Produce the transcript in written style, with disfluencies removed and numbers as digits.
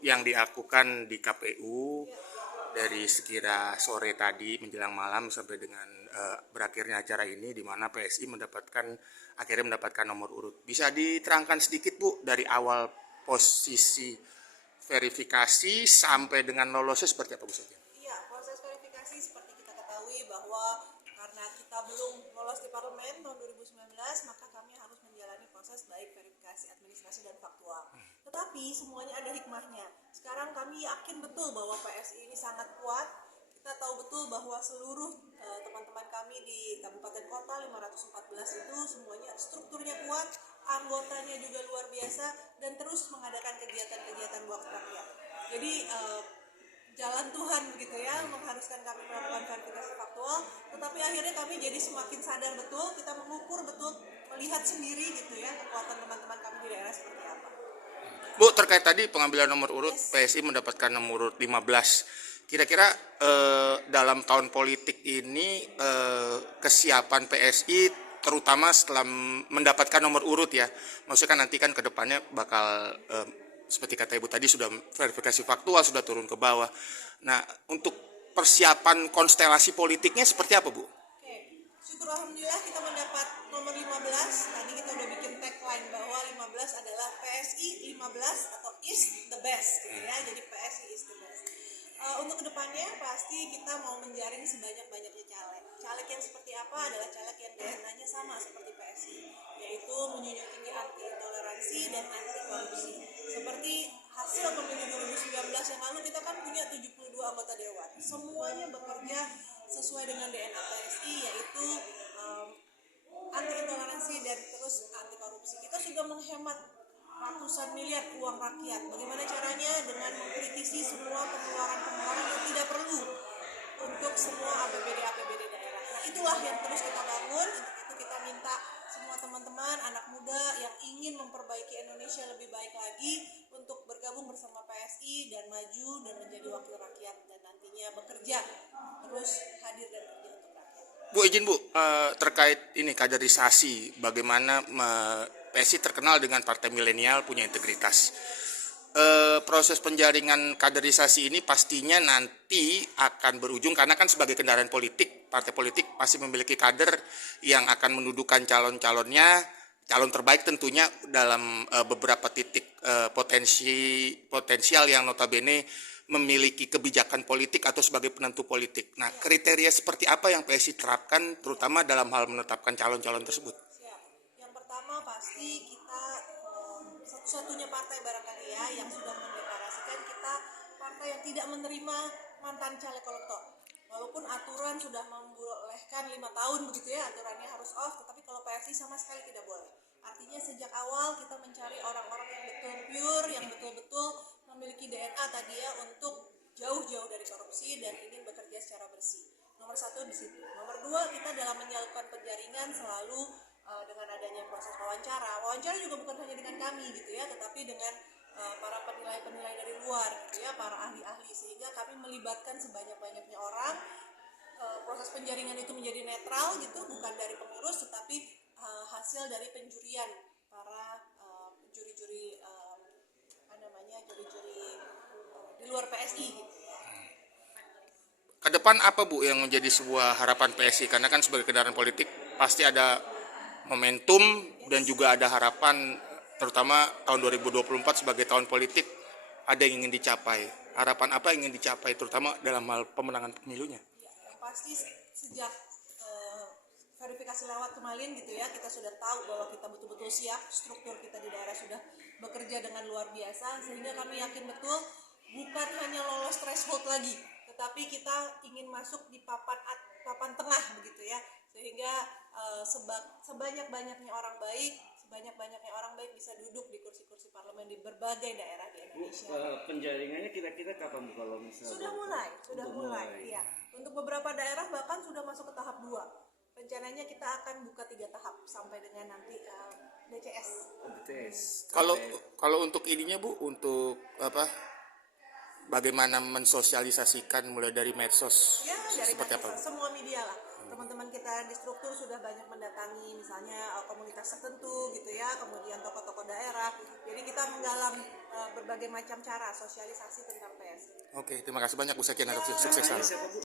yang dilakukan di KPU dari sekira sore tadi menjelang malam sampai dengan berakhirnya acara ini, di mana PSI akhirnya mendapatkan nomor urut. Bisa diterangkan sedikit Bu dari awal posisi verifikasi sampai dengan lolosnya seperti apa Bu saja? Iya, proses verifikasi seperti kita ketahui bahwa karena kita belum lolos di parlemen tahun 2019, maka kami harus menjalani proses baik verifikasi administrasi dan faktual. Tetapi semuanya ada hikmahnya. Sekarang kami yakin betul bahwa PSI ini sangat kuat. Kita tahu betul bahwa seluruh teman-teman kami di kabupaten kota 514 itu semuanya strukturnya kuat, anggotanya juga luar biasa, dan terus mengadakan kegiatan-kegiatan buat rakyat. Jadi jalan Tuhan begitu ya, mengharuskan kami melakukan verifikasi faktual, tetapi akhirnya kami jadi semakin sadar betul, kita mengukur betul, melihat sendiri gitu ya kekuatan teman-teman kami di daerah seperti apa. Bu, terkait tadi pengambilan nomor urut, PSI mendapatkan nomor urut 15. Kira-kira dalam tahun politik ini kesiapan PSI terutama setelah mendapatkan nomor urut ya, maksudnya kan nanti kan ke depannya bakal seperti kata Ibu tadi sudah verifikasi faktual, sudah turun ke bawah. Nah, untuk persiapan konstelasi politiknya seperti apa Bu? Oke, syukur alhamdulillah kita mendapat nomor 15. Tadi kita udah bikin tagline bahwa 15 adalah PSI 15 atau is the best gitu ya. Jadi PSI is the best. Untuk kedepannya pasti kita mau menjaring sebanyak-banyaknya caleg. Caleg yang seperti apa adalah caleg yang DNA-nya sama seperti PSI, yaitu menjunjung tinggi anti intoleransi dan anti korupsi. Seperti hasil pemilu 2019 yang lalu, kita kan punya 72 anggota dewan. Semuanya bekerja sesuai dengan DNA PSI, yaitu anti intoleransi dan terus anti korupsi. Kita sudah menghemat ratusan miliar uang rakyat. Bagaimana caranya? Dengan mengkritisi semua pengeluaran yang tidak perlu untuk semua APBD daerah. Nah, itulah yang terus kita bangun. Untuk itu kita minta semua teman-teman anak muda yang ingin memperbaiki Indonesia lebih baik lagi untuk bergabung bersama PSI dan maju dan menjadi wakil rakyat dan nantinya bekerja terus hadir dan kerja untuk rakyat. Bu, izin Bu, terkait ini kaderisasi, bagaimana PSI terkenal dengan partai milenial punya integritas. Proses penjaringan kaderisasi ini pastinya nanti akan berujung, karena kan sebagai kendaraan politik, partai politik pasti memiliki kader yang akan mendudukan calon-calonnya, calon terbaik tentunya dalam beberapa titik potensial yang notabene memiliki kebijakan politik atau sebagai penentu politik. Nah, kriteria seperti apa yang PSI terapkan terutama dalam hal menetapkan calon-calon tersebut? Siap. Yang pertama pasti kita satu-satunya partai barangkali ya yang sudah mendeklarasikan kita partai yang tidak menerima mantan caleg koruptor. Walaupun aturan sudah membolehkan 5 tahun begitu ya, aturannya harus off, tetapi kalau PSI sama sekali tidak boleh. Artinya sejak awal kita mencari orang-orang yang betul pure, yang betul-betul memiliki DNA tadi ya untuk jauh-jauh dari korupsi dan ingin bekerja secara bersih. Nomor 1 di situ. Nomor 2, kita dalam menjalankan penjaringan selalu dengan adanya proses wawancara. Wawancara juga bukan hanya dengan kami gitu ya, tetapi dengan para penilai-penilai dari luar gitu ya, para ahli-ahli, sehingga kami melibatkan sebanyak-banyaknya orang. Proses penjaringan itu menjadi netral gitu, bukan dari pengurus tetapi hasil dari penjurian para juri-juri juri-juri di luar PSI gitu ya. Ke depan apa Bu yang menjadi sebuah harapan PSI? Karena kan sebagai kendaraan politik pasti ada momentum dan juga ada harapan, terutama tahun 2024 sebagai tahun politik ada yang ingin dicapai. Harapan apa yang ingin dicapai terutama dalam hal pemenangan pemilunya? Ya, yang pasti sejak verifikasi lewat kemarin gitu ya, kita sudah tahu bahwa kita betul-betul siap, struktur kita di daerah sudah bekerja dengan luar biasa, sehingga kami yakin betul bukan hanya lolos threshold lagi, tetapi kita ingin masuk di papan tengah begitu ya, sehingga sebanyak-banyaknya orang baik bisa duduk di kursi-kursi parlemen di berbagai daerah di Indonesia. Penjaringannya kira-kira kapan Bu kalau misalnya? Sudah mulai. Iya. Untuk beberapa daerah bahkan sudah masuk ke tahap 2. Rencananya kita akan buka 3 tahap sampai dengan nanti DCS. Kalau untuk ininya Bu, untuk apa? Bagaimana mensosialisasikan mulai dari medsos? Ya, dari seperti apa? semua media lah. teman-teman kita di struktur sudah banyak mendatangi misalnya komunitas tertentu gitu ya, kemudian tokoh-tokoh daerah. Jadi kita menggalang berbagai macam cara sosialisasi tentang PSI. Oke, terima kasih banyak Bu Sekian atas sukses selalu.